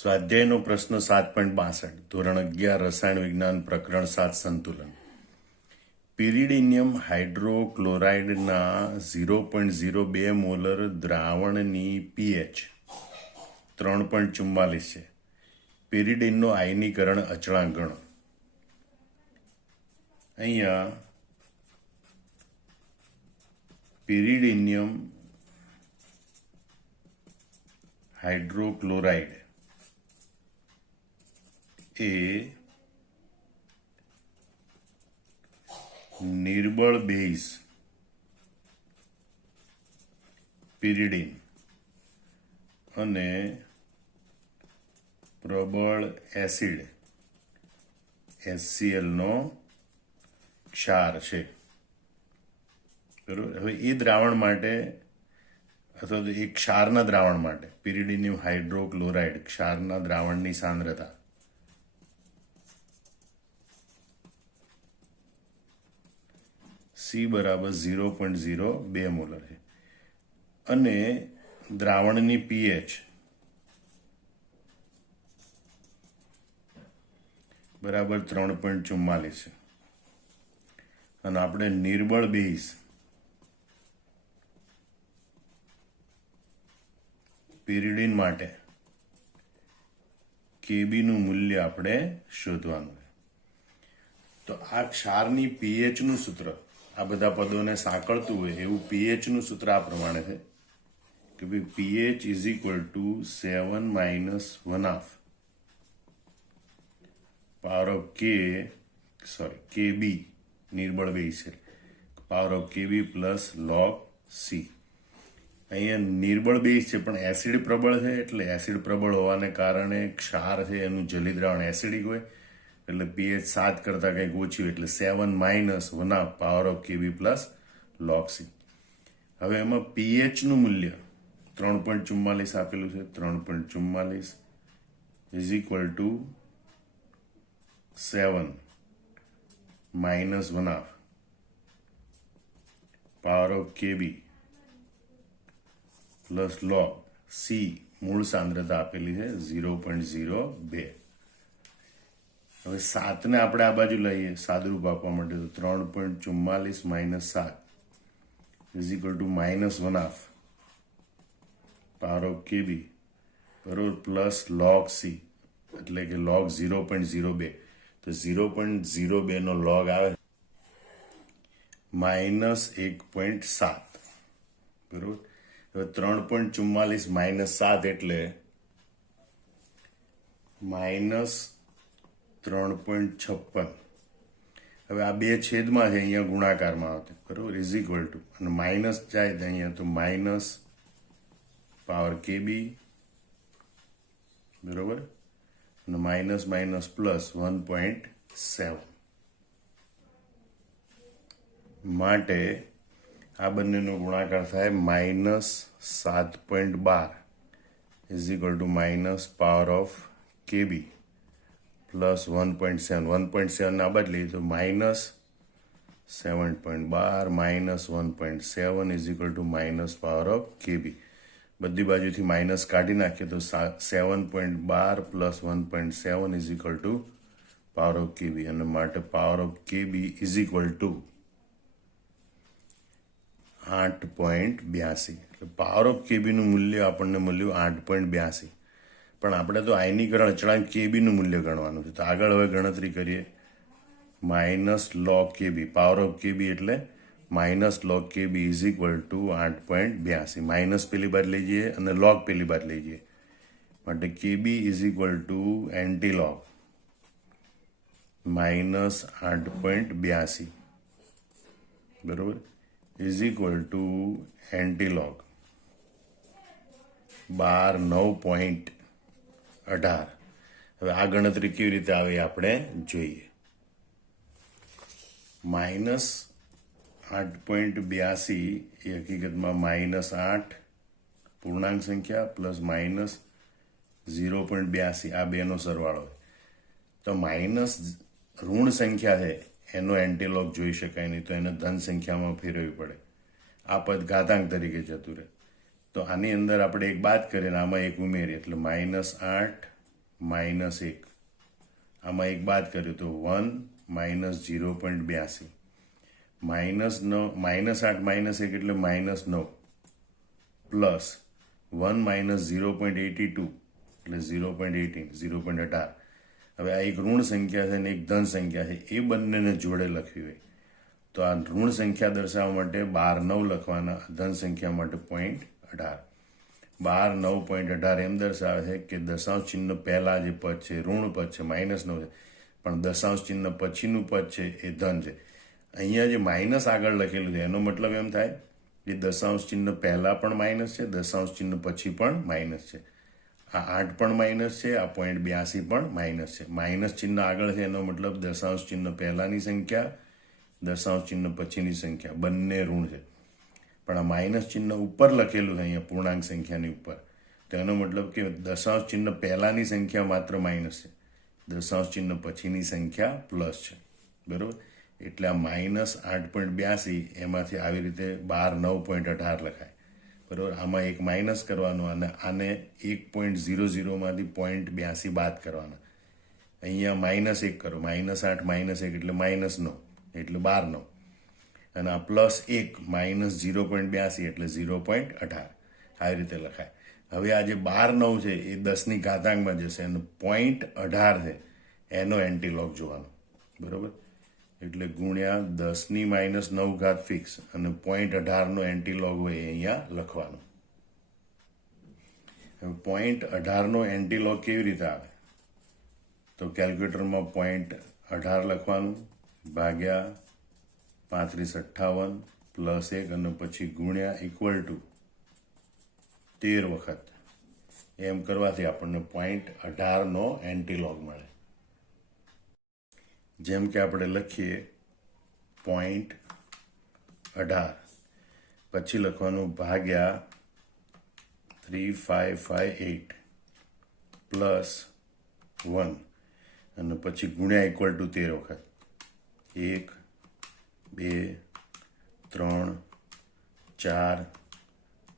સ્વાધ્યાયનો પ્રશ્ન 7.62 ધોરણ 11 રસાયણ વિજ્ઞાન પ્રકરણ 7 સંતુલન. પિરિડિનિયમ હાઇડ્રોક્લોરાઇડના 0.02 મોલર દ્રાવણની pH 3.44 છે. પિરિડિનનો આયનીકરણ અચળાંક ગણો. અહીંયા પિરિડિનિયમ હાઇડ્રોક્લોરાઇડ એ નિર્બળ બેઝ પિરિડિન અને પ્રબળ એસિડ HCl નો ક્ષાર છે. બરોબર. હવે એ દ્રાવણ માટે અથવા તો એ ક્ષારના દ્રાવણ માટે પિરિડિનિયમ હાઇડ્રોક્લોરાઇડ ક્ષારના દ્રાવણની સાંદ્રતા C બરાબર 0.02 મોલર છે અને દ્રાવણની pH બરાબર 3.44 છે અને આપણે નિર્બળ બેઝ પિરિડિન માટે Kb નું મૂલ્ય આપણે શોધવાનું છે. તો આ ક્ષારની pH નું સૂત્ર, આ બધા પદોને સાંકળતું હોય એવું pH નું સૂત્ર આ પ્રમાણે છે કે ભાઈ pH is equal to 7 minus 1/2 power of Kb નિર્બળ બેઝ છે, power of Kb plus log C. અહીંયા નિર્બળ બેઝ છે પણ એસિડ પ્રબળ છે, એટલે એસિડ પ્રબળ હોવાને કારણે ક્ષાર છે એનું જલી દ્રાવણ એસિડિક હોય, એટલે pH 7 કરતાં કંઈક ઓછી હોય, એટલે 7 minus 1/2 power of Kb plus log C. હવે એમાં pH નું મૂલ્ય 3.44 આપેલું છે. 3.44 is equal to 7 minus 1/2 power of Kb plus log C. મૂળ સાંદ્રતા આપેલી છે 0.02. હવે 7 ને આપણે આ બાજુ લઈએ સાદુરૂપ આપવા માટે, તો 3.44 minus 7 is equal two minus 1/2 power of Kb બરોબર પ્લસ log C, એટલે કે log 0.02. તો 0.02 નો log આવે માઇનસ 1.7 બરોબર. હવે 3.44 માઇનસ 7 એટલે માઇનસ 3.56. હવે આ બે છેદમાં છે, અહીંયા ગુણાકારમાં આવશે બરોબર, ઇઝ ઇક્વલ ટુ, અને માઇનસ જાય અહીંયા તો માઇનસ પાવર Kb બરોબર, અને માઇનસ માઇનસ પ્લસ 1.7. માટે આ બંનેનો ગુણાકાર થાય minus 7.12 is equal two minus power of Kb plus 1.7. 1.7 ના બદલી તો minus 7.12 minus 1.7 is equal two minus power of Kb. બધી બાજુથી માઇનસ કાઢી નાખીએ તો 7.12 plus 1.7 is equal two power of Kb, અને માટે power of Kb is equal two 8.82. એટલે પાવર ઓફ Kb નું મૂલ્ય આપણને મળ્યું 8.82. પણ આપણે તો આયનીકરણ અચળાંક Kb નું મૂલ્ય ગણવાનું છે. તો આગળ હવે ગણતરી કરીએ. Minus log Kb, power of Kb એટલે minus log Kb is equal two 8.82. Minus પેલી બાર લઈ જઈએ અને log પેલી બાર લઈ જઈએ, માટે Kb is equal two anti log minus 8.82 બરોબર is equal two anti log 9.18. હવે આ ગણતરી કેવી રીતે આવે આપણે જોઈએ. માઇનસ 8.82 એ હકીકતમાં માઇનસ 8 પૂર્ણાંક સંખ્યા પ્લસ માઇનસ 0.82 આ બેનો સરવાળો. તો માઇનસ ઋણ સંખ્યા છે એનો એન્ટીલોગ જોઈ શકાય નહીં, તો એને ધન સંખ્યામાં ફેરવવી પડે. આ પદ ઘાતાંક તરીકે જતું રહે. તો આની અંદર આપણે એક બાદ કરીને આમાં એક ઉમેરીએ એટલે -8 -1, આમાં એક બાદ કર્યું તો 1 - 0.82, -8 -1 એટલે -9, પ્લસ 1 - 0.82 એટલે 0.18, 0.18. હવે આ એક ઋણ સંખ્યા છે અને એક ધન સંખ્યા છે, એ બંનેને જોડે લખવી હોય તો આ ઋણ સંખ્યા દર્શાવવા માટે 12 9 લખવાના, ધન સંખ્યા માટે 0.18. 12 9.18 એમ દર્શાવે છે કે દશાંશ ચિહ્ન પહેલા જે પદ છે ઋણ પદ છે, -9 છે, પણ દશાંશ ચિહ્ન પછીનું પદ છે એ ધન છે. અહીંયા જે માઇનસ આગળ લખેલું છે એનો મતલબ એમ થાય કે દશાંશ ચિહ્ન પહેલા પણ માઇનસ છે, દશાંશ ચિહ્ન પછી પણ માઇનસ છે. આ 8 પણ માઇનસ છે, આ 0.82 પણ માઇનસ છે. માઇનસ ચિહ્ન આગળ છે એનો મતલબ દશાંશ ચિહ્ન પહેલાની સંખ્યા, દશાંશ ચિહ્ન પછીની સંખ્યા બંને ઋણ છે. પણ આ માઇનસ ચિહ્ન ઉપર લખેલું છે અહીંયા પૂર્ણાંક સંખ્યાની ઉપર, તો એનો મતલબ કે દશાંશ ચિહ્ન પહેલાની સંખ્યા માત્ર માઇનસ છે, દશાંશ ચિહ્ન પછીની સંખ્યા પ્લસ છે. બરોબર? એટલે આ -8.82 એમાંથી આવી રીતે 12 9.18 લખાય. બરાબર? આમાં એક માઇનસ કરવાનો અને આને 1.00 માંથી 0.82 બાદ કરવાના. અહીંયા -1 કરો, -8 -1 એટલે -9 એટલે 12 9, અને આ +1 - 0.82 એટલે 0.18. આવી રીતે લખાય. હવે આ જે 12 9 છે એ 10ની ઘાતાંકમાં જશે અને 0.18 છે એનો એન્ટીલોગ જોવાનો. બરોબર? એટલે ગુણ્યા 10ની -9 ફિક્સ અને 0.18 એન્ટીલોગ હોય એ અહીંયા લખવાનો. હવે 0.18 એન્ટીલોગ કેવી રીતે આવે? તો કેલ્ક્યુલેટરમાં 0.18 લખવાનું, ભાગ્યા 3558 +1 અને પછી ગુણ્યા =13 વખત. એમ કરવાથી આપણને 0.18 એન્ટીલોગ મળે. જેમ કે આપણે લખીએ 0.18, પછી લખવાનું ભાગ્યા 3558 +1 અને પછી ગુણ્યા =13 વખત. 1 2 3 4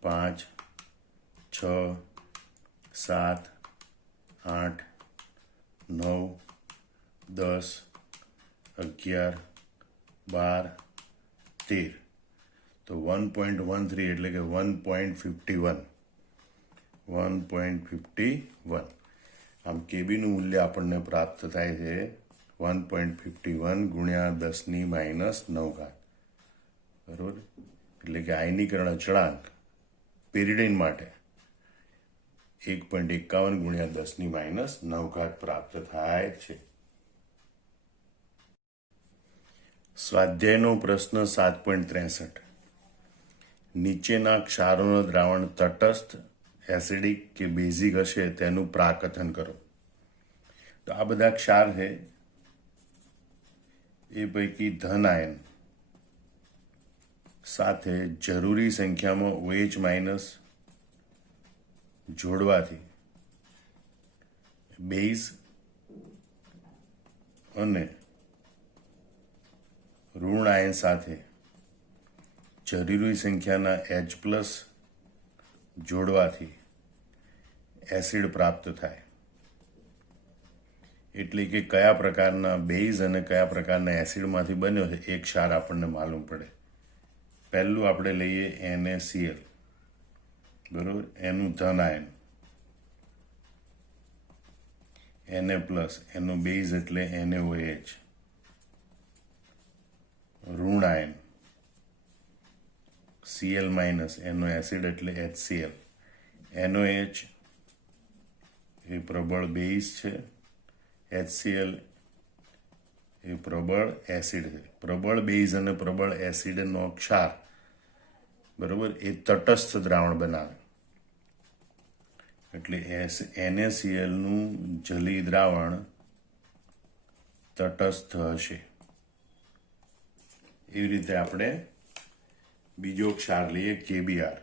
5 6 7 8 9 10 11 12 13. તો 1.13 એટલે કે 1.51. આમ કેબીનું મૂલ્ય આપણને પ્રાપ્ત થાય છે 1.51 ગુણ્યા 10ની -9. બરોબર? એટલે કે આયનીકરણ અચળાંક પેરિડીન માટે 1.51 ગુણ્યા 10ની -9 પ્રાપ્ત થાય છે. સ્વાધ્યાયનો પ્રશ્ન 7.63. નીચેના ક્ષારોનું દ્રાવણ તટસ્થ, એસિડિક કે બેઝિક હશે તેનું પ્રાકથન કરો. તો આ બધા ક્ષાર છે એ પૈકી ધન આયન સાથે જરૂરી સંખ્યામાં OH- જોડવાથી બેઝ અને ઋણ આયન સાથે જરૂરી સંખ્યાના H+ જોડવાથી એસિડ પ્રાપ્ત થાય. એટલે કે કયા પ્રકારના બેઝ અને કયા પ્રકારના એસિડમાંથી બન્યો છે એ ક્ષાર આપણને માલુમ પડે. પહેલું આપણે લઈએ NaCl. બરોબર? એનું ધન આયન, Na+, એનો બેઝ એટલે NaOH. ઋણ આયન Cl-, એનો એસિડ એટલે HCl. NOH એ પ્રબળ બેઝ છે, HCl એ પ્રબળ એસિડ છે. પ્રબળ બેઝ અને પ્રબળ એસિડનો ક્ષાર, બરોબર, એ તટસ્થ દ્રાવણ બનાવે. એટલે NaClનું જલી દ્રાવણ તટસ્થ હશે. એવી રીતે આપણે બીજો ક્ષાર લઈએ KBr.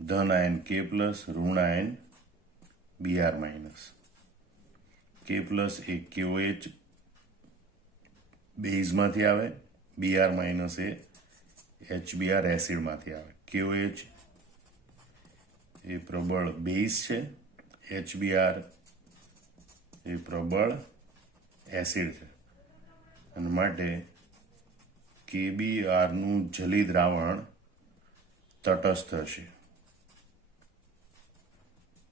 ધન આયન K+, ઋણ આયન Br-. K+ એ KOH બેઝમાંથી આવે, Br- એ HBr એસિડમાંથી આવે. KOH એ પ્રબળ બેઝ છે HBr એ પ્રબળ એસિડ છે અને માટે KBr નું જલી દ્રાવણ તટસ્થ હશે,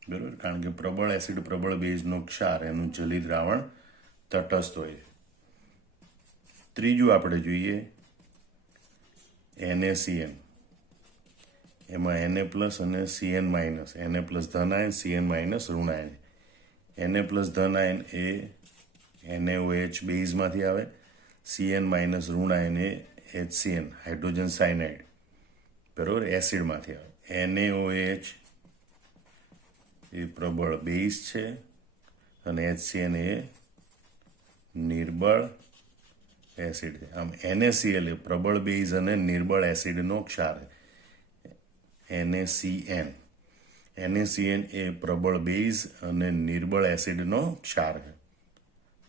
બરાબર, કારણ કે પ્રબળ એસિડ પ્રબળ બેઝનો ક્ષાર એનું જલી દ્રાવણ તટસ્થ હોય છે. ત્રીજું આપણે જોઈએ NaCN. એમાં Na પ્લસ અને Cn માઇનસ, Na પ્લસ ધન આયન, Cn માઇનસ ઋણ આયન. Na પ્લસ ધન આયન એ NaOH બેઝમાંથી આવે, Cn માઇનસ ઋણ આયન એ HCN હાઇડ્રોજન સાયનાઇડ, બરાબર, એસિડમાંથી આવે. NaOH એ પ્રબળ બેઝ છે અને HCN એ નિર્બળ એસિડ છે. આમ NaCl એ પ્રબળ બેઝ અને નિર્બળ એસિડનો ક્ષાર છે. NaCN એ પ્રબળ બેઝ અને નિર્બળ એસિડનો ક્ષાર છે,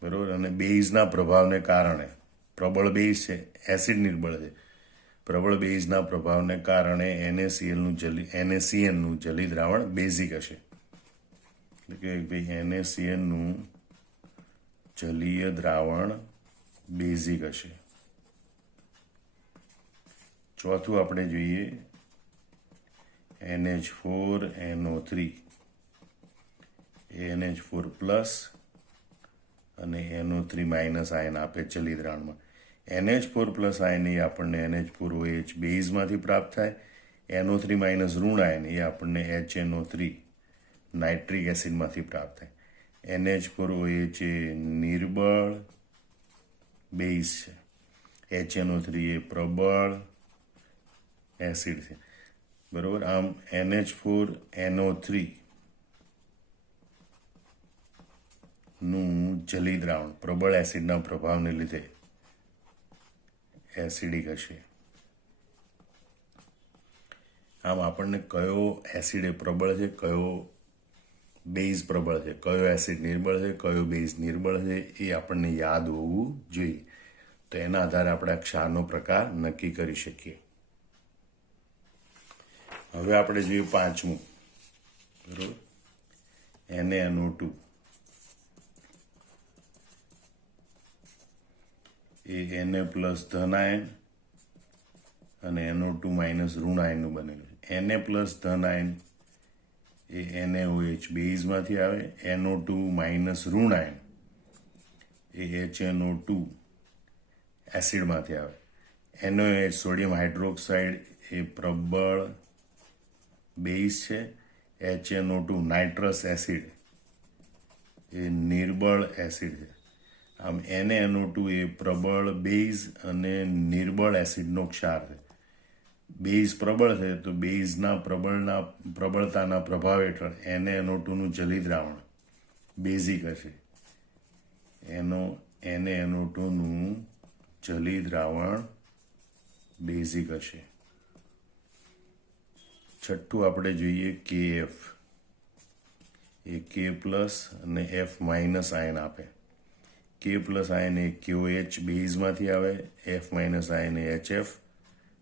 બરાબર, અને બેઝના પ્રભાવને કારણે પ્રબળ બેઝ છે, એસિડ નિર્બળ છે, પ્રબળ બેઝના પ્રભાવને કારણે NaCN નું જલી દ્રાવણ બેઝિક હશે, એટલે કે ભાઈ NaCN નું જલીય દ્રાવણ બેઝિક હશે. ચોથું આપણે જોઈએ NH4NO3 એ NH4 પ્લસ અને NO3 માઇનસ આયન આપે જલી દ્રાવણમાં. NH4 પ્લસ આયન એ આપણને NH4OH બેઝમાંથી પ્રાપ્ત થાય, NO3 માઇનસ ઋણ આયન એ આપણને HNO3 નાઇટ્રિક એસિડમાંથી પ્રાપ્ત થાય. NH4OH એ નિર્બળ બેઝ છે, HNO3 એ પ્રબળ એસિડ છે, બરોબર. આમ NH4NO3 નું જલી દ્રાવણ પ્રબળ એસિડના પ્રભાવને લીધે એસિડિક હશે. આમ આપણને કયો એસિડ એ પ્રબળ છે, કયો બેઝ પ્રબળ છે, કયો એસિડ નિર્બળ છે, કયો બેઝ નિર્બળ છે, એ આપણને યાદ હોવું જોઈએ. તો એના આધારે આપણે આ ક્ષારનો પ્રકાર નક્કી કરી શકીએ. હવે આપણે જોઈએ પાંચમું, બરોબર, NaNO2 એ Na પ્લસ ધન આયન અને NO2 માઇનસ ઋણ આયનનું બનેલું છે. Na પ્લસ ધન આયન એ NaOH બેઝમાંથી આવે, NO2 માઇનસ ઋણ આયન એ HNO2 એસિડમાંથી આવે. NaOH સોડિયમ હાઇડ્રોક્સાઇડ એ પ્રબળ બેઝ છે, HNO2 નાઇટ્રસ એસિડ એ નિર્બળ એસિડ છે. આમ NaNO2 એ પ્રબળ બેઝ અને નિર્બળ એસિડનો ક્ષાર છે. બેઝ પ્રબળ છે તો બેઝના પ્રબળતાના પ્રભાવ હેઠળ NaNO2 નું જલી દ્રાવણ બેઝિક હશે. NaNO2 નું જલી દ્રાવણ બેઝિક હશે. છઠ્ઠું આપણે જોઈએ KF એ K પ્લસ અને F માઇનસ આયન આપે. K પ્લસ આયન એ KOH બેઝમાંથી આવે, F માઇનસ આયન એ HF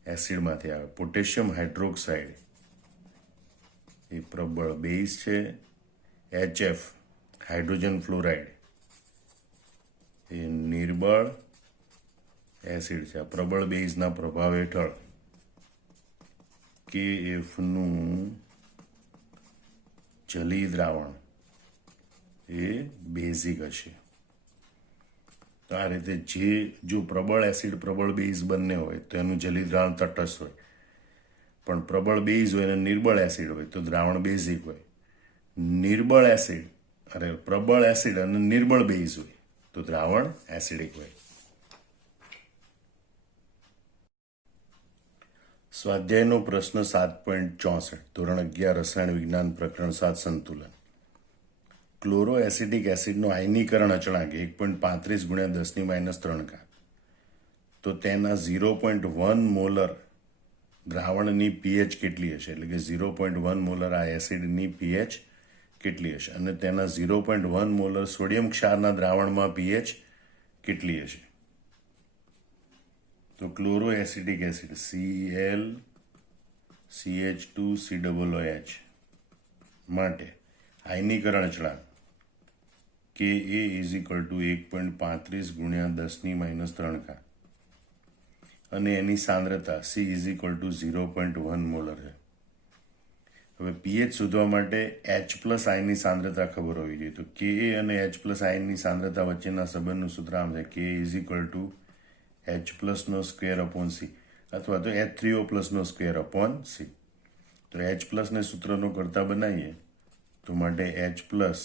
એસિડમાંથી આવે. પોટેશિયમ હાઇડ્રોક્સાઇડ એ પ્રબળ બેઝ છે, HF હાઇડ્રોજન ફ્લોરાઇડ એ નિર્બળ એસિડ છે. પ્રબળ બેઝના પ્રભાવ હેઠળ KF નું જલી દ્રાવણ એ બેઝિક હશે. તો આ રીતે જો પ્રબળ એસિડ પ્રબળ બેઝ બંને હોય તો એનું જલી દ્રાવણ તટસ્થ હોય, પણ પ્રબળ બેઝ હોય અને નિર્બળ એસિડ હોય તો દ્રાવણ બેઝિક હોય. પ્રબળ એસિડ અને નિર્બળ બેઝ હોય તો દ્રાવણ એસિડિક હોય. સ્વાધ્યાયનો પ્રશ્ન 7.64 ધોરણ 11 રસાયણ વિજ્ઞાન પ્રકરણ 7 સંતુલન. ક્લોરો એસિટિક એસિડનો આયનીકરણ અચળાંક 1.35 × 10⁻³ તો તેના 0.1 મોલર દ્રાવણની pH કેટલી હશે? એટલે કે 0.1 મોલર આ એસિડની pH કેટલી હશે અને તેના 0.1 મોલર સોડિયમ ક્ષારના દ્રાવણમાં pH કેટલી હશે? તો ક્લોરો એસિટિક એસિડ ClCH2COOH માટે આયનીકરણ અચળાંક કે એ ઇઝ ઇક્વલ ટુ 1.35 ગુણ્યા 10⁻³ અને એની સાંદ્રતા she is equal two 0.1 molar છે. હવે પીએચ શોધવા માટે એચ પ્લસ આયનની સાંદ્રતા ખબર હોવી જોઈએ. તો કે એ અને એચ પ્લસ આયનની સાંદ્રતા વચ્ચેના સંબંધનું સૂત્ર આમ છે કે ઇઝ ઇક્વલ ટુ એચ પ્લસનો સ્ક્વેર અપોન સી અથવા તો H3O પ્લસનો સ્ક્વેર અપોન સી. તો એચ પ્લસને સૂત્રનો કરતા બનાવીએ તો માટે H plus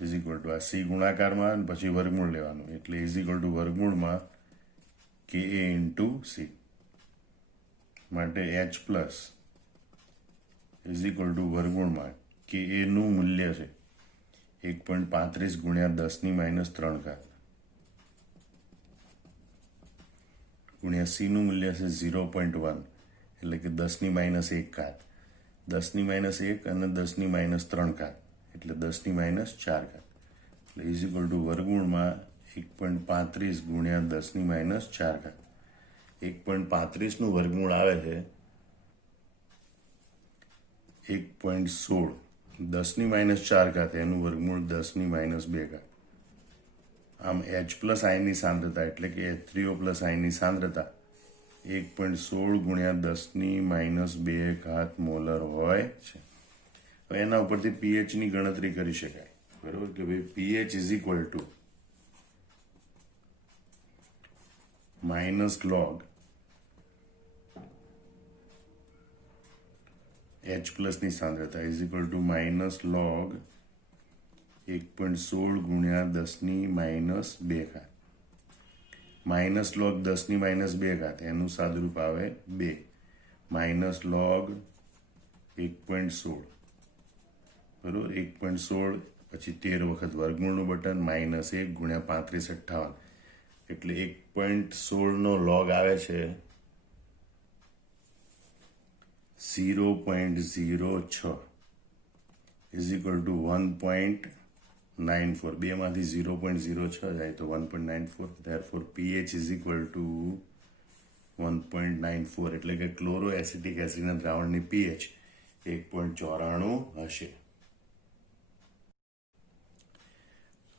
is equal to આ સી ગુણાકારમાં અને પછી વર્ગમૂળ લેવાનું એટલે ઇઝ ઇક્વલ ટુ વર્ગમૂળમાં કે એ ઇન્ટુ સી. માટે H plus is equal two વર્ગમૂળમાં કે એનું મૂલ્ય છે 1.35 ગુણ્યા 10⁻³ ગુણ્યા સીનું મૂલ્ય છે 0.1 એટલે કે 10⁻⁻1 10⁻1 અને 10⁻³ એટલે 10⁻⁴ એટલે ઇઝ ઇક્વલ ટુ વર્ગમૂળમાં 1.35 ગુણ્યા 10⁻⁴. 1.35નું વર્ગમૂળ આવે છે 1.16. 10⁻⁴ એનું વર્ગમૂળ 10⁻². આમ એચ પ્લસ આયનની સાંદ્રતા એટલે કે H3O પ્લસ આયનની સાંદ્રતા 1.16 ગુણ્યા 10⁻². મોલર હોય છે. હવે એના ઉપરથી પીએચની ગણતરી કરી શકાય. બરાબર કે ભાઈ pH is equal two -log H પ્લસની સાંદ્રતા ઇઝ ઇક્વલ ટુ -log 1.16 ગુણ્યા 10⁻². -log 10⁻², એનું સાદુરૂપ આવે 2. -log 1.16 બરોબર 1.16 પછી 13 વખત વર્ગમૂળનું બટન -1 ગુણ્યા 3558 એટલે 1.16નો લોગ આવે છે 0.06 ઇઝ ઇક્વલ ટુ 1.94. બેમાંથી 0.06 જાય તો 1.94. Therefore pH is equal two 1.94 એટલે કે ક્લોરો એસિટિક એસિડના દ્રાવણની પીએચ 1.94 હશે.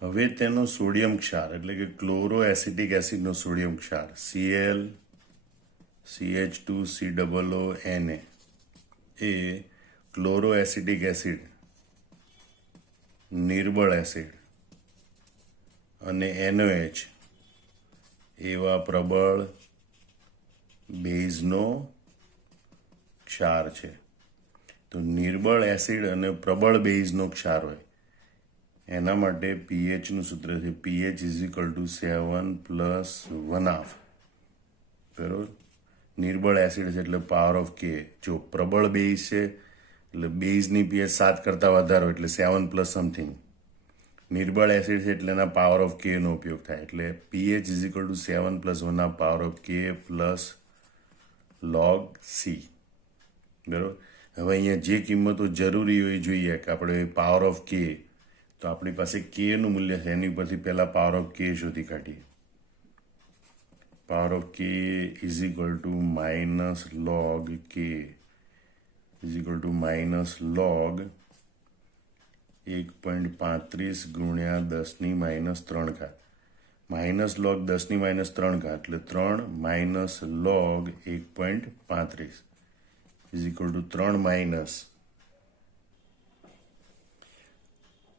હવે તેનો સોડિયમ ક્ષાર એટલે કે ક્લોરો એસિટિક એસિડનો સોડિયમ ક્ષાર Cl CH2COO Na એ ક્લોરો એસિટિક એસિડ નિર્બળ એસિડ અને NOH એવા પ્રબળ બેઝનો ક્ષાર છે. તો નિર્બળ એસિડ અને પ્રબળ બેઝનો ક્ષાર હોય એના માટે પીએચનું સૂત્ર છે પીએચ ઇઝ ઇક્વલ ટુ 7 + 1/2. બરાબર નિર્બળ એસિડ છે એટલે પાવર ઓફ કે. જો પ્રબળ બેઝ છે એટલે બેઝની પીએચ 7 કરતાં વધારે એટલે 7 + સમથિંગ. નિર્બળ એસિડ છે એટલે એના પાવર ઓફ કે નો ઉપયોગ થાય એટલે pH is equal to 7 + 1/2 power of કે પ્લસ log C. બરાબર હવે અહીંયા જે કિંમતો જરૂરી હોય જોઈએ કે આપણે પાવર ઓફ કે તો આપણી પાસે કે નું મૂલ્ય છે એની ઉપરથી પહેલા પાવર ઓફ કે શોધી કાઢીએ. પાવર ઓફ કે ઇઝ ઇક્વલ ટુ -log કે ઇઝ ઇક્વલ ટુ -log 1.35 ગુણ્યા 10⁻³ -log 10⁻³ એટલે 3 -log 1.35 is equal to 3 minus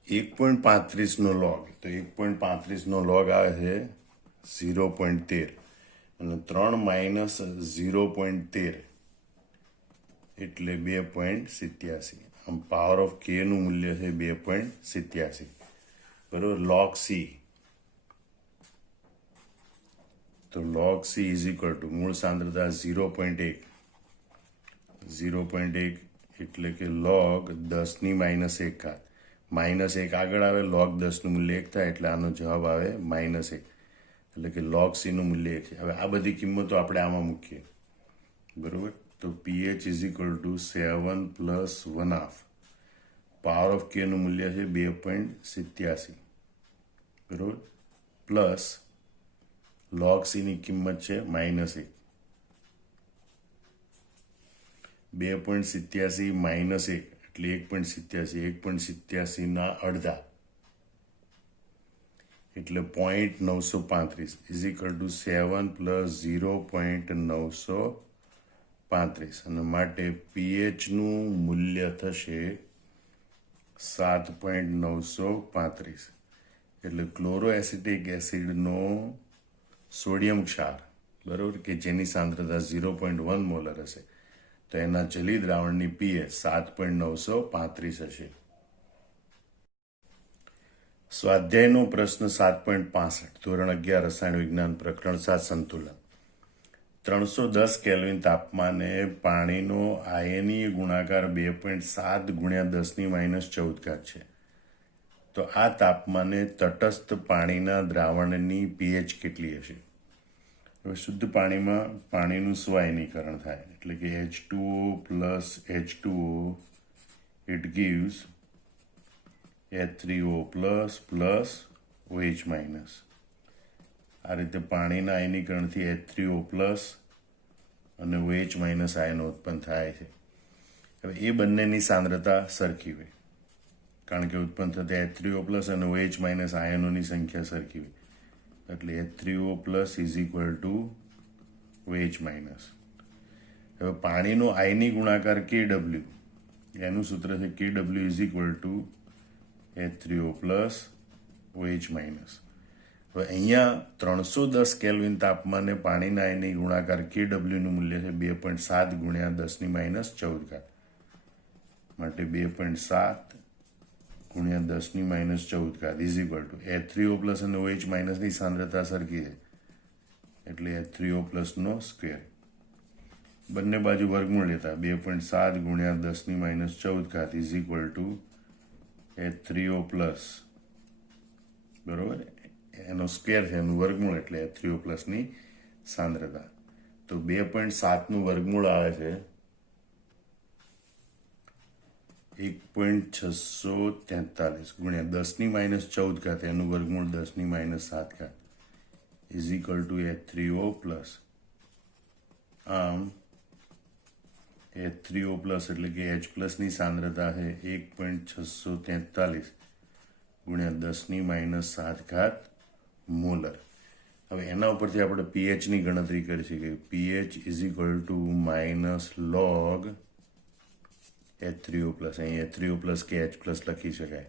1.35નો લોગ તો 1.35નો લોગ આવે છે 0.13 અને 3 માઇનસ 0.13 એટલે 2.87. આમ પાવર ઓફ કે નું મૂલ્ય છે 2.87. બરોબર log C તો log C is equal two મૂળ સાંદ્રતા 0.1 એટલે કે log 10⁻⁴ -1 આગળ આવે log 10નું મૂલ્ય 1 થાય એટલે આનો જવાબ આવે -1 એટલે કે log C નું મૂલ્ય 1 છે. હવે આ બધી કિંમતો આપણે આમાં મૂકીએ બરોબર તો pH is equal to 7 + 1/2 power of કે નું મૂલ્ય છે 2.87 બરોબર પ્લસ log C ની કિંમત છે -1 2.87 - 1 એટલે 1.87 ના અડધા એટલે 0.935 ઇઝ ઇક્વલ ટુ 7 પ્લસ 0.935 અને માટે પીએચ નું મૂલ્ય થશે 7.935 એટલે ક્લોરોએસિટિક એસિડનો સોડિયમ ક્ષાર બરોબર કે જેની સાંદ્રતા 0.1 મોલર હશે તો એના જલી દ્રાવણની પીએચ 7.935 હશે. સ્વાધ્યાયનો પ્રશ્ન 7.65 ધોરણ 11 રસાયણ વિજ્ઞાન પ્રકરણ 7 સંતુલન. 310 કેલ્વિન તાપમાને પાણીનો આયનીય ગુણાકાર 2.7 ગુણ્યા 10⁻14 છે. તો આ તાપમાને તટસ્થ પાણીના દ્રાવણની પીએચ કેટલી હશે? હવે શુદ્ધ પાણીમાં પાણીનું સ્વઆયનીકરણ થાય એટલે કે H2O plus H2O it gives H3O plus plus OH minus. આ રીતે પાણીના આયનીકરણથી H3O પ્લસ અને OH માઇનસ આયનો ઉત્પન્ન થાય છે. હવે એ બંનેની સાંદ્રતા સરખી હોય કારણ કે ઉત્પન્ન થતા H3O પ્લસ અને OH માઇનસ આયનોની સંખ્યા સરખી હોય એટલે H3O plus is equal two OH minus. હવે પાણીનો આયની ગુણાકાર KW એનું સૂત્ર છે KW is equal two H3O plus OH minus. હવે અહીંયા 310 કેલ્વિન તાપમાને પાણીના આયની ગુણાકાર KWનું મૂલ્ય છે 2.7 ગુણ્યા 10⁻14 માટે 2.7 ગુણ્યા 10⁻14 is equal two H3O plus અને OH માઇનસની સાંદ્રતા સરખી છે એટલે H3O પ્લસનો સ્ક્વેર. બંને બાજુ વર્ગમૂળ લેતા 2.7 ગુણ્યા 10⁻14 is equal two H3O plus બરોબર એનો સ્ક્વેર છે એનું વર્ગમૂળ એટલે H3O પ્લસની સાંદ્રતા. તો 2.7નું વર્ગમૂળ આવે છે 1.643 ગુણ્યા 10⁻14 એનું વર્ગમૂળ 10⁻7 is equal two H3O plus. આમ H3O પ્લસ એટલે કે H પ્લસની સાંદ્રતા છે 1.643 ગુણ્યા 10⁻7 મોલર. હવે એના ઉપરથી આપણે પીએચની ગણતરી કરી શકીએ. PH is equal two minus log H3O plus. અહીં H3O પ્લસ કે H પ્લસ લખી શકાય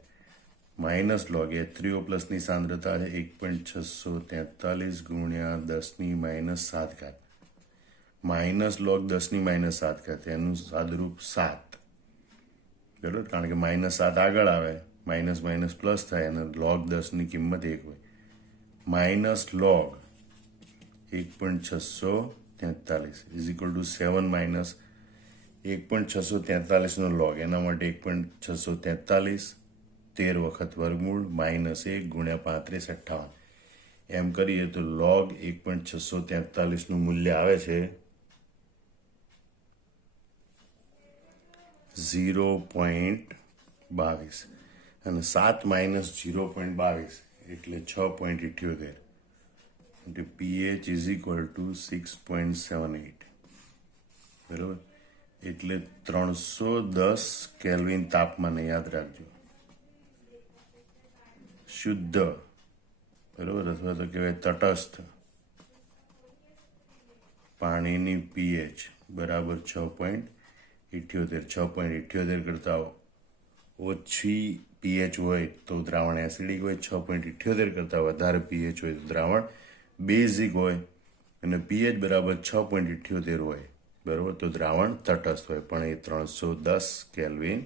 માઇનસ લોગ H3O પ્લસની સાંદ્રતા છે 1.643 ગુણ્યા 10⁻7 માઇનસ લોગ 10⁻7 એનું સાદુરૂપ 7 બરાબર કારણ કે -7 આગળ આવે માઇનસ માઇનસ પ્લસ થાય અને લોગ 10ની કિંમત 1 હોય minus log 1.643 is equal to 7 minus 1.643 નો લોગ એના માટે 1.643 13 વખત વર્ગમૂળ -1 ગુણ્યા 35 58 એમ કરીએ તો લોગ 1.643 નું મૂલ્ય આવે છે 0.22 અને 7 માઇનસ 0.22 એટલે 6.78 એટલે પીએચ ઇઝ ઇક્વલ ટુ 6.78 બરાબર. એટલે 310 કેલ્વિન તાપમાને યાદ રાખજો શુદ્ધ બરાબર અથવા તો કહેવાય તટસ્થ પાણીની પીએચ બરાબર 6.78 કરતા ઓછી પીએચ હોય તો દ્રાવણ એસિડિક હોય 6.78 કરતા વધારે પીએચ હોય તો દ્રાવણ બેઝિક હોય અને પીએચ બરાબર 6.78 હોય બરાબર તો દ્રાવણ તટસ્થ હોય. પણ એ 310 કેલ્વિન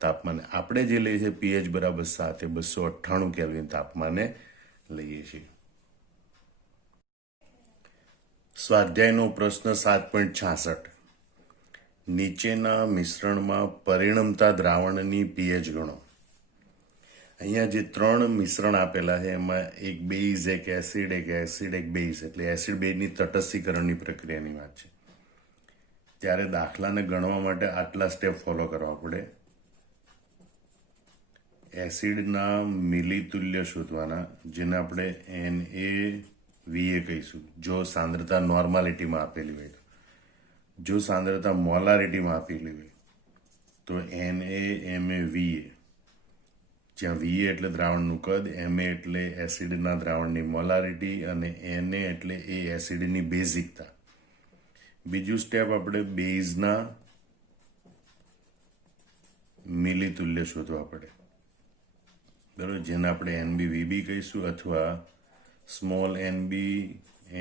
તાપમાને આપણે જે લઈએ છીએ પીએચ બરાબર 7 એ 298 કેલ્વિન તાપમાને લઈએ છીએ. સ્વાધ્યાયનો પ્રશ્ન 7.66 નીચેના મિશ્રણમાં પરિણમતા દ્રાવણની પીએચ ગણો. અહીંયા જે 3 મિશ્રણ આપેલા છે એમાં એક બેઝ એક એસિડ એક બેઝ એટલે એસિડ બેઝની તટસ્થીકરણની પ્રક્રિયાની વાત છે. ત્યારે દાખલાને ગણવા માટે આટલા સ્ટેપ ફોલો કરવા પડે. એસિડના મિલીતુલ્ય શોધવાના જેને આપણે NaVa કહીશું જો સાંદ્રતા નોર્માલિટીમાં આપેલી હોય. જો સાંદ્રતા મોલારિટીમાં આપેલી હોય તો NaMaVa, જ્યાં Va એટલે દ્રાવણનું કદ, Ma એટલે એસિડના દ્રાવણની મોલારિટી અને Na એટલે એ એસિડની બેઝિકતા. બીજું સ્ટેપ આપણે બેઝના મિલીતુલ્ય શોધવા પડે, બરાબર, જેને આપણે NbVb કહીશું અથવા small nb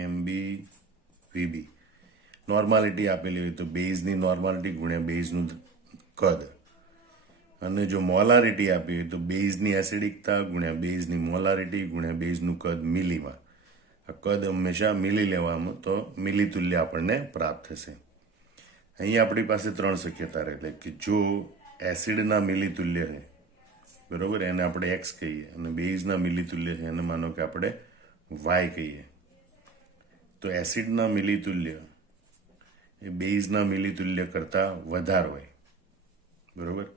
mb vb. Normality આપેલી હોય તો બેઝની નોર્માલિટી ગુણ્યા બેઝનું કદ, અને જો મોલારિટી આપી હોય તો બેઝની એસિડિકતા ગુણ્યા બેઝની મોલારિટી ગુણ્યા બેઝનું કદ મિલીમાં. આ કદ હંમેશા મિલી લેવામાં, તો મિલીતુલ્ય આપણને પ્રાપ્ત થશે. અહીં આપણી પાસે 3 શક્યતા રહે કે જો એસિડના મિલીતુલ્ય છે, બરોબર, એને આપણે એક્સ કહીએ, અને બેઝના મિલીતુલ્ય છે એને માનો કે આપણે વાય કહીએ. તો એસિડના મિલીતુલ્ય એ બેઝના મિલીતુલ્ય કરતાં વધારે હોય, બરોબર.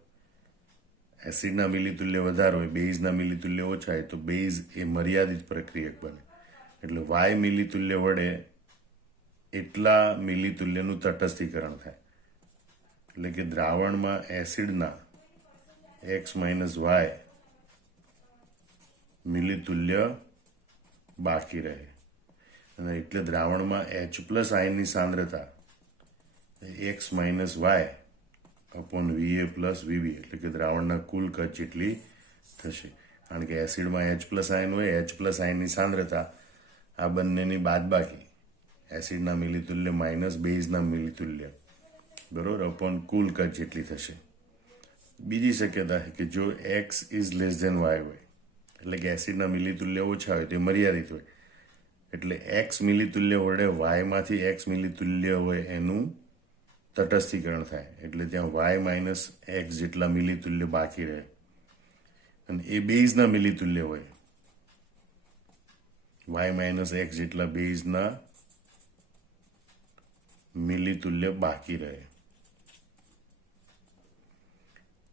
એસિડના મિલીતુલ્ય વધારે હોય, બેઝના મિલીતુલ્ય ઓછા હોય, તો બેઝ એ મર્યાદિત પ્રક્રિયક બને. એટલે વાય મિલીતુલ્ય વડે એટલા મિલીતુલ્યનું તટસ્થીકરણ થાય. એટલે કે દ્રાવણમાં એસિડના x - વાય મિલીતુલ્ય બાકી રહે, અને એટલે દ્રાવણમાં H+ આયનની સાંદ્રતા x - y upon Va + Vb, એટલે કે દ્રાવણના કુલ કદ જેટલી થશે. કારણ કે એસિડમાં H+ આયન હોય, H+ આયનની સાંદ્રતા આ બંનેની બાદબાકી, એસિડના મિલીતુલ્ય માઇનસ બેઝના મિલીતુલ્ય, બરોબર, અપોન કુલ કદ જેટલી થશે. બીજી શક્યતા છે કે જો x > y હોય, એટલે કે એસિડના મિલીતુલ્ય ઓછા હોય, તે મર્યાદિત હોય, એટલે x મિલીતુલ્ય વડે વાયમાંથી x મિલીતુલ્ય હોય એનું તટસ્થીકરણ થાય. એટલે ત્યાં y - x જેટલા મિલીતુલ્ય બાકી રહે, અને એ બેઝના મિલીતુલ્ય હોય, y - x જેટલા બેઝના મિલીતુલ્ય બાકી રહે.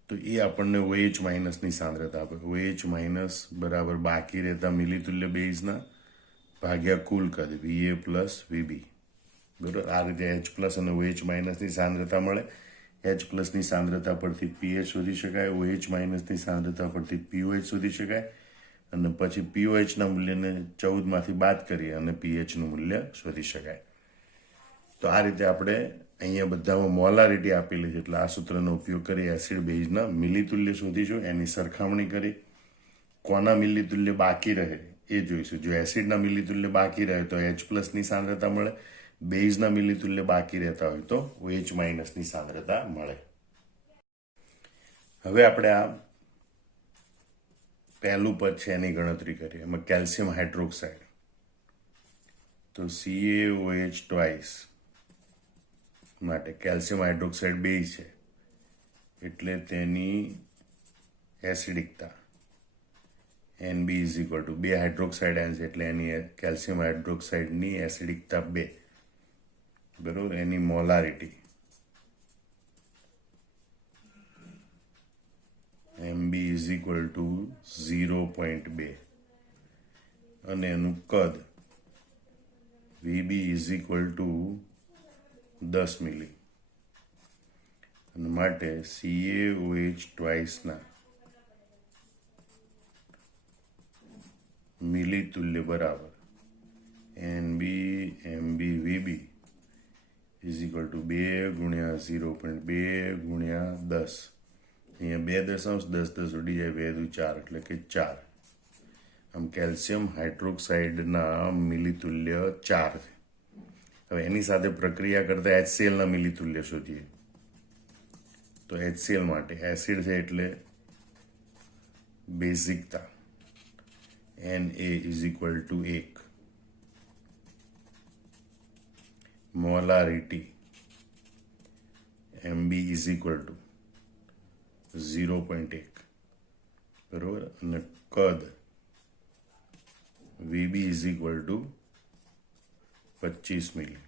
તો એ આપણને OH- ની સાંદ્રતા આપે. OH- બરાબર બાકી રહેતા મિલીતુલ્ય બેઝના ભાગ્યા કુલ કદ Va + Vb, બરાબર. આ રીતે H+ અને OH- ની સાંદ્રતા મળે. H+ ની સાંદ્રતા પરથી pH શોધી શકાય, OH- ની સાંદ્રતા પરથી pOH શોધી શકાય, અને પછી pOH ના મૂલ્યને 14માંથી બાદ કરી અને pHનું મૂલ્ય શોધી શકાય. તો આ રીતે આપણે અહીંયા બધામાં મોલારિટી આપેલી છે, એટલે આ સૂત્રનો ઉપયોગ કરી એસિડ બેઝના મિલીતુલ્ય શોધીશું. એની સરખામણી કરી કોના મિલીતુલ્ય બાકી રહે એ જોઈશું. જો એસિડના મિલીતુલ્ય બાકી રહે તો H+ ની સાંદ્રતા મળે, બેઝના મિલીતુલ્ય બાકી રહેતા હોય તો OH- ની સાંદ્રતા મળે. હવે આપણે આ પહેલું પદ છે એની ગણતરી કરીએ. એમાં કેલ્શિયમ હાઇડ્રોક્સાઇડ, તો CaOH માટે કેલ્શિયમ હાઇડ્રોક્સાઇડ બેઝ છે, એટલે તેની એસિડિકતા Nb = 2 હાઇડ્રોક્સાઇડ આયન છે, એટલે એની કેલ્શિયમ હાઇડ્રોક્સાઇડની એસિડિકતા 2, બરોબર. એની મોલારિટી Mb = 0.2, અને એનું કદ Vb = 10 મિલી. અને માટે CaOH ના મિલીતુલ્ય બરાબર Nb Mb Vb = 2 × 0.2 × 10. અહીંયા 2 દશાંશ 10 10 ઉડી જાય, 2 × 4 એટલે કે 4. આમ કેલ્શિયમ હાઇડ્રોક્સાઇડના મિલીતુલ્ય 4 છે. હવે એની સાથે પ્રક્રિયા કરતા HClના મિલીતુલ્ય શોધીએ. તો HCl માટે એસિડ છે એટલે બેઝિકતા Na = 1, મોલારિટી Mb = 0.1, બરોબર, અને કદ Vb = 25 મિલી.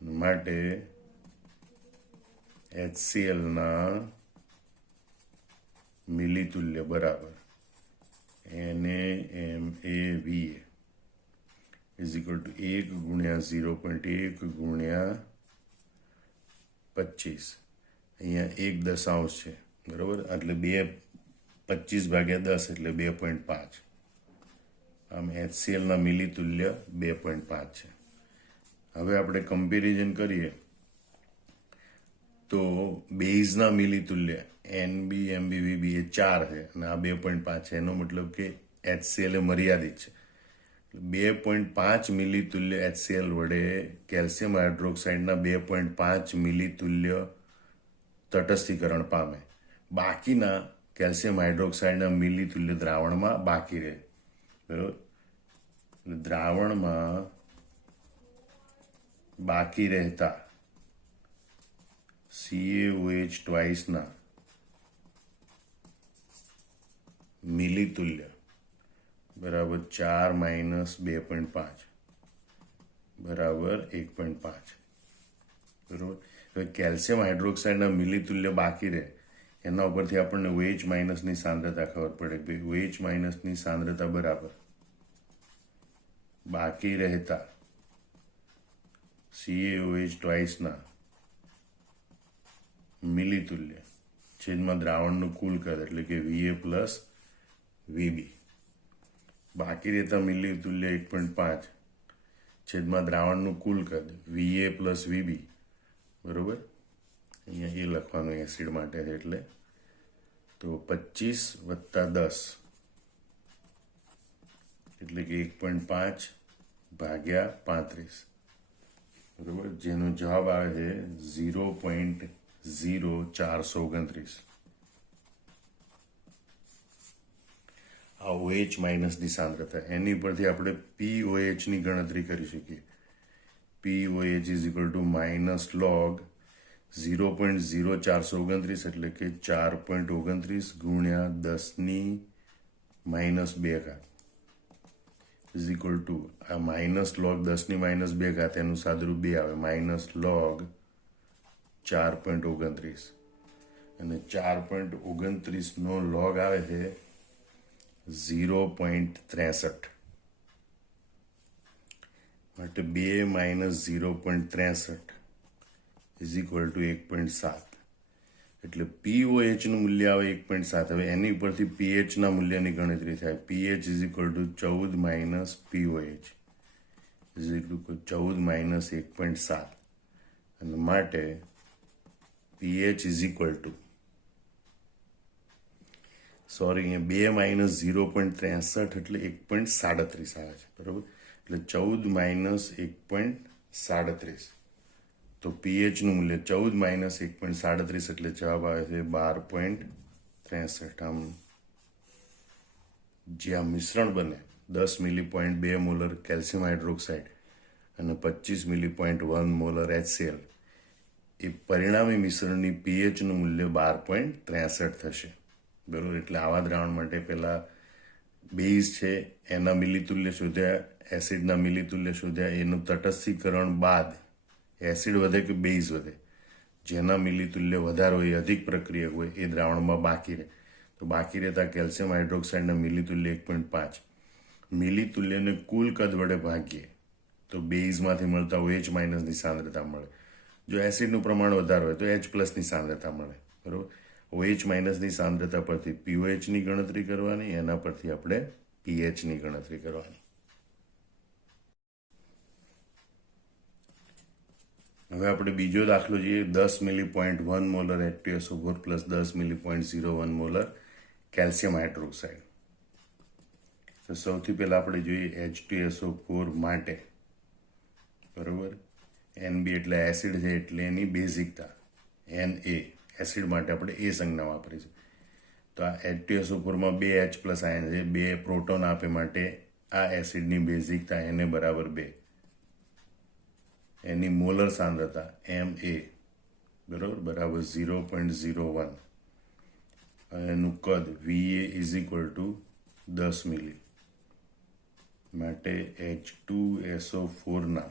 માટે HClના મિલીતુલ્ય બરાબર NaMaVa = 1 × 0.1 × 25. અહીંયા 1/10 છે, બરાબર, એટલે 25/10 એટલે 2.5. આમ HClના મિલીતુલ્ય 2.5 છે. હવે આપણે કમ્પેરિઝન કરીએ તો બેઝના મિલીતુલ્ય NB, MB, VB એ 4 છે અને આ 2.5 છે. એનો મતલબ કે HCl એ મર્યાદિત છે. 2.5 મિલીતુલ્ય HCl વડે કેલ્શિયમ હાઇડ્રોક્સાઇડના 2.5 મિલીતુલ્ય તટસ્થીકરણ પામે. બાકીના કેલ્શિયમ હાઇડ્રોક્સાઇડના મિલીતુલ્ય દ્રાવણમાં બાકી રહે, બરાબર. દ્રાવણમાં બાકી રહેતા CaOH ટ્વાઇસના મિલીતુલ્ય બરાબર 4 માઇનસ 2.5 બરાબર 1.5, બરાબર. હવે કેલ્શિયમ હાઇડ્રોક્સાઇડના મિલીતુલ્ય બાકી રહે એના ઉપરથી આપણને OH માઇનસની સાંદ્રતા ખબર પડે કે OH માઇનસની સાંદ્રતા બરાબર બાકી રહેતા CaOH ટ્વાઇસના મિલીતુલ્ય છેદમાં દ્રાવણનું કુલ કદ એટલે કે Va પ્લસ Vb. બાકી રહેતા મિલીતુલ્ય 1.5 છેદમાં દ્રાવણનું કુલ કદ Va પ્લસ Vb, બરોબર. અહીંયા એ લખવાનું એસિડ માટે છે એટલે તો 25 + 10 એટલે કે 1.5 ભાગ્યા 35, બરોબર, જેનો જવાબ આવે છે 0.0429. આ OH માઇનસની સાંદ્રતા, એની પરથી આપણે POH ની ગણતરી કરી શકીએ. POH is equal two minus log 0.0429 એટલે કે 4.29 ગુણ્યા 10⁻², ઇઝ ઇક્વલ ટુ આ માઇનસ લોગ 10⁻², એનું સાદુરૂપ 2 આવે, માઇનસ લોગ 4.29 અને 4.29 નો લોગ આવે છે 0.63 માટે 2 માઇનસ 0.63 ઇઝ ઇક્વલ ટુ 1.7 એટલે POH નું મૂલ્ય આવે 1.7. હવે એની ઉપરથી pH ના મૂલ્યની ગણતરી થાય. pH is equal two 14 minus POH is equal two 14 minus 1.7 અને માટે pH ઇઝ ઇક્વલ ટુ અહીંયા 2 માઇનસ 0.63 એટલે 1.37 આવે છે, બરાબર. એટલે 14 માઇનસ 1.37 તો pH નું મૂલ્ય 14 માઇનસ 1.37 એટલે જવાબ આવે છે 12.63. આમ જે આ મિશ્રણ બને 10 મિલી.2 મોલર કેલ્શિયમ હાઇડ્રોક્સાઇડ અને 25 મિલી.1 મોલર HCl એ પરિણામી મિશ્રણની pH નું મૂલ્ય 12.63 થશે, બરોબર. એટલે આવા દ્રાવણ માટે પહેલા બેઝ છે એના મિલીતુલ્ય શોધ્યા, એસિડના મિલીતુલ્ય શોધ્યા, એનું તટસ્થીકરણ બાદ એસિડ વધે કે બેઝ વધે, જેના મિલીતુલ્ય વધારે હોય, અધિક પ્રક્રિયક હોય, એ દ્રાવણમાં બાકી રહે. તો બાકી રહેતા કેલ્શિયમ હાઇડ્રોક્સાઇડના મિલીતુલ્ય 1.5 મિલીતુલ્યને કુલ કદ વડે ભાગીએ તો બેઝમાંથી મળતા OH માઇનસની સાંદ્રતા મળે. જો એસિડનું પ્રમાણ વધારે હોય તો H પ્લસની સાંદ્રતા મળે, બરોબર. OH માઇનસની સાંદ્રતા પરથી POH ની ગણતરી કરવાની, એના પરથી આપણે pH ની ગણતરી કરવાની. હવે આપણે બીજો દાખલો જોઈએ. 10 મિલી.1 મોલર H2SO4 પ્લસ 10 મિલી.01 મોલર કેલ્શિયમ હાઇડ્રોક્સાઇડ. તો સૌથી પહેલા આપણે જોઈએ H2SO4 માટે, બરોબર. NB એટલે એસિડ છે એટલે એની બેઝિકતા, Na એસિડ માટે આપણે એ સંજ્ઞા વાપરીશું. તો આ H2SO4 માં 2 H પ્લસ આયન છે, 2 પ્રોટોન આપે માટે આ એસિડની બેઝિકતા Na બરાબર 2. એની મોલર સાંદ્રતા Ma બરાબર બરાબર 0.01. એનું કદ Va ઇઝ ઇક્વલ ટુ 10 મિલી માટે H2SO4 ના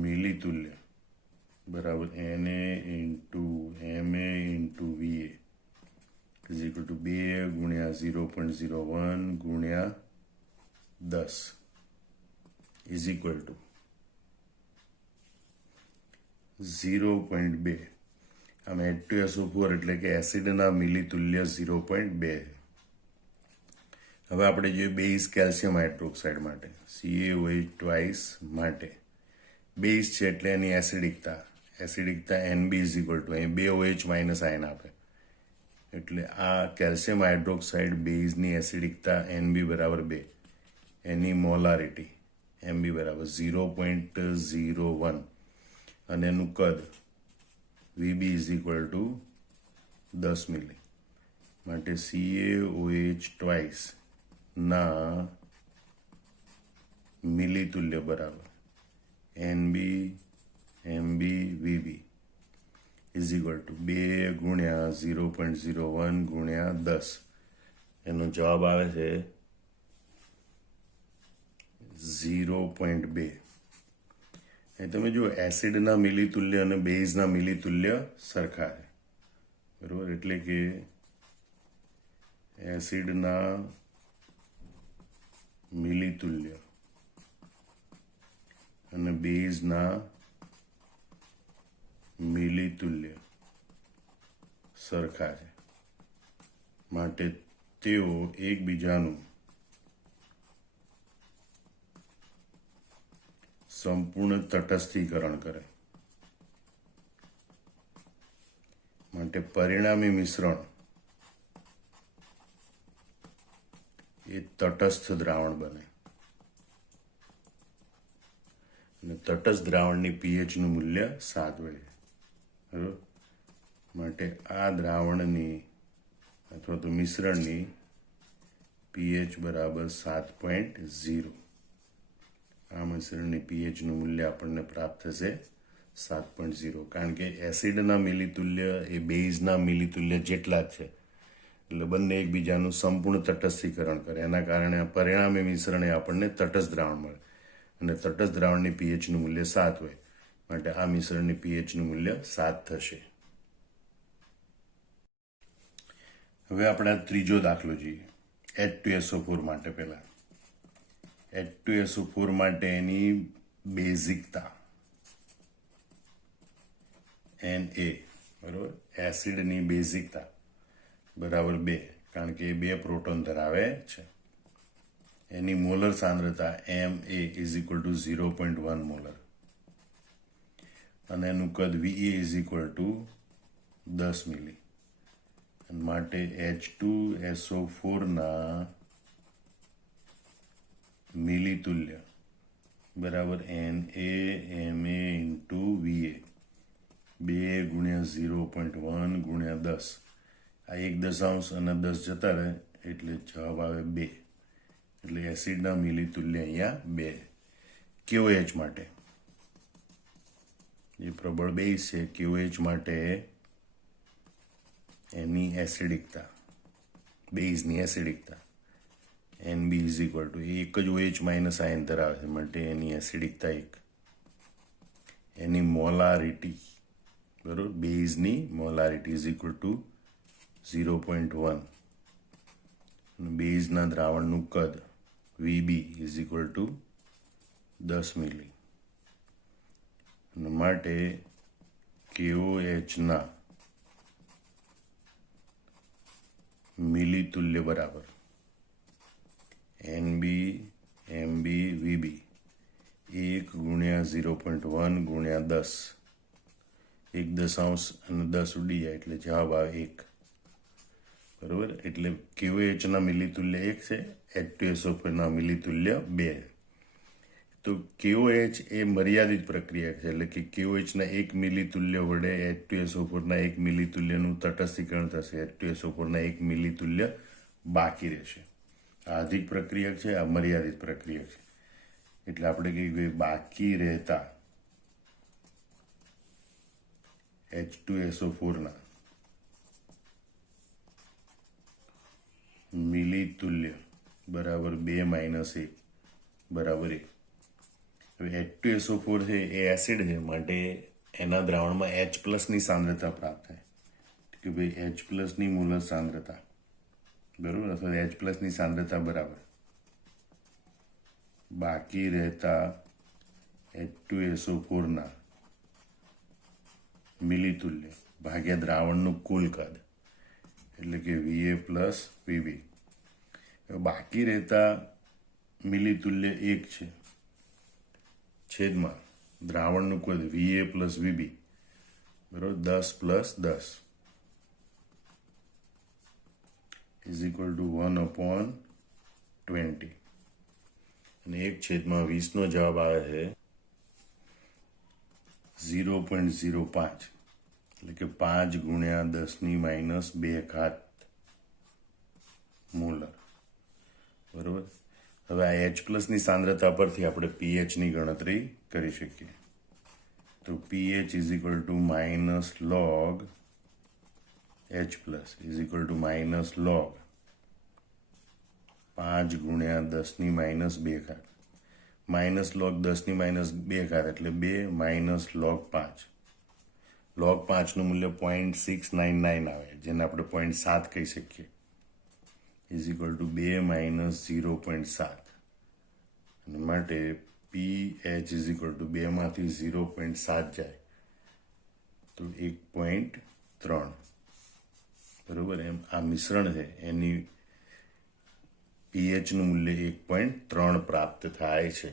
મિલીતુલ્ય બરાબર Na into Ma into Va is equal two 2 ગુણ્યા 0.01 ગુણ્યા 10 ઇઝ ઇક્વલ ટુ 0.2 આમ H2SO4 એટલે કે એસિડના મિલીતુલ્ય 0.2. હવે આપણે જોઈએ બેઝ કેલ્શિયમ હાઇડ્રોક્સાઇડ માટે CaOH ટ્વાઇસ માટે બેઝ છે એટલે એની એસિડિકતા NB અહીં 2 OH માઇનસ આયન આપે એટલે આ કેલ્શિયમ હાઇડ્રોક્સાઇડ બેઝની એસિડિકતા NB બરાબર 2, એની મોલારિટી MB બરાબર 0.01 અને એનું કદ VB = 10 મિલી માટે CaOH ટ્વાઇસ ના મિલીતુલ્ય બરાબર NB MB VB = 2 ગુણ્યા 0.01 ગુણ્યા 10. એનો જવાબ આવે છે 0.2. એ તમે જુઓ એસિડના મિલીતુલ્ય અને બેઝના મિલીતુલ્ય સરખા છે બરાબર, એટલે કે એસિડના મિલીતુલ્ય અને બેઝના મિલીતુલ્ય સરખા છે માટે તેઓ એકબીજાનું સંપૂર્ણ તટસ્થીકરણ કરે માટે પરિણામી મિશ્રણ એ તટસ્થ દ્રાવણ બને અને તટસ્થ દ્રાવણની pHનું મૂલ્ય 7 હોય બરાબર. માટે આ દ્રાવણની અથવા તો મિશ્રણની pH બરાબર 7.0. આ મિશ્રણની pHનું મૂલ્ય આપણને પ્રાપ્ત થશે 7.0 કારણ કે એસિડના મિલીતુલ્ય એ બેઝના મિલીતુલ્ય જેટલા જ છે એટલે બંને એકબીજાનું સંપૂર્ણ તટસ્થીકરણ કરે એના કારણે પરિણામી મિશ્રણે આપણને તટસ્થ દ્રાવણ મળે અને તટસ્થ દ્રાવણની pHનું મૂલ્ય 7 હોય માટે આ મિશ્રણની pHનું મૂલ્ય 7 થશે. હવે આપણે આ ત્રીજો દાખલો જોઈએ H2SO4 માટે. પહેલા H2SO4 માટે એની બેઝિકતા Na બરાબર, એસિડની બેઝિકતા બરાબર 2 કારણ કે એ 2 પ્રોટોન ધરાવે છે. એની મોલર સાંદ્રતા Ma = 0.1 મોલર અને એનું કદ Va = 10 મિલી માટે H2SO4 ના મિલીતુલ્ય બરાબર Na Ma × Va 2 ગુણ્યા 0.1 ગુણ્યા 10. આ 1 દશાંશ અને 10 જતા રહે એટલે જવાબ આવે 2 એટલે એસિડના મિલીતુલ્ય અહીંયા 2. KOH માટે જે પ્રબળ બેઝ છે KOH માટે એની એસિડિકતા બેઝની એસિડિકતા NB = એક જ OH માઇનસ આયન ધરાવે છે માટે એની એસિડિકતા 1. એની મોલારિટી બરાબર, બેઝની મોલારિટી = 0.1 અને બેઝના દ્રાવણનું કદ VB = 10 મિલી અને માટે KOHના મિલીતુલ્ય બરાબર NB MB VB 1 ગુણ્યા 0.1 ગુણ્યા 10. 1 દશાંશ અને 10 ઉડી જાય એટલે જવાબ આવે 1 બરાબર. એટલે KOHના મિલીતુલ્ય 1 છે, H2SO4ના મિલીતુલ્ય 2. તો KOH એ મર્યાદિત પ્રક્રિયા છે એટલે કે KOHના 1 મિલીતુલ્ય વડે H2SO4ના 1 મિલીતુલ્યનું તટસ્થીકરણ થશે. H2SO4ના 1 મિલીતુલ્ય બાકી રહેશે. આ અધિક પ્રક્રિયક છે, આ મર્યાદિત પ્રક્રિયક છે એટલે આપણે કહીએ કે બાકી રહેતા H2SO4ના મિલીતુલ્ય બરાબર 2 - 1 બરાબર 1. હવે H2SO4 છે એ એસિડ છે માટે એના દ્રાવણમાં H+ની સાંદ્રતા પ્રાપ્ત થાય કે ભાઈ H+ની મોલર સાંદ્રતા બરાબર અથવા H+ની સાંદ્રતા બરાબર બાકી રહેતા H2SO4ના મિલીતુલ્ય ભાગ્યા દ્રાવણનું કુલ કદ એટલે કે VA પ્લસ VB. બાકી રહેતા મિલીતુલ્ય 1 છે છેદમાં દ્રાવણનું કદ VA પ્લસ VB બરાબર 10 પ્લસ 10 ઇઝ ઇક્વલ ટુ 1/20 અને 1/20 નો જવાબ આવે છે 0.05 એટલે કે 5 ગુણ્યા 10⁻² મોલર. બરોબર. હવે આ H+ ની સાંદ્રતા પરથી આપણે pH ની ગણતરી કરી શકીએ. તો pH is equal two minus log H+ is equal two minus log 5 ગુણ્યા 10⁻². માઇનસ log 10⁻² એટલે 2 માઇનસ log 5. log 5 નું મૂલ્ય 0.699 આવે જેને આપણે 0.7 કહી શકીએ ઇઝ ઇક્વલ ટુ 2 માઇનસ 0.7 અને માટે pH ઇઝ ઇક્વલ ટુ 2 માંથી 0.7 જાય તો 1.3. બરોબર. એમ આ મિશ્રણ છે એની pH નું મૂલ્ય 1.3 પ્રાપ્ત થાય છે.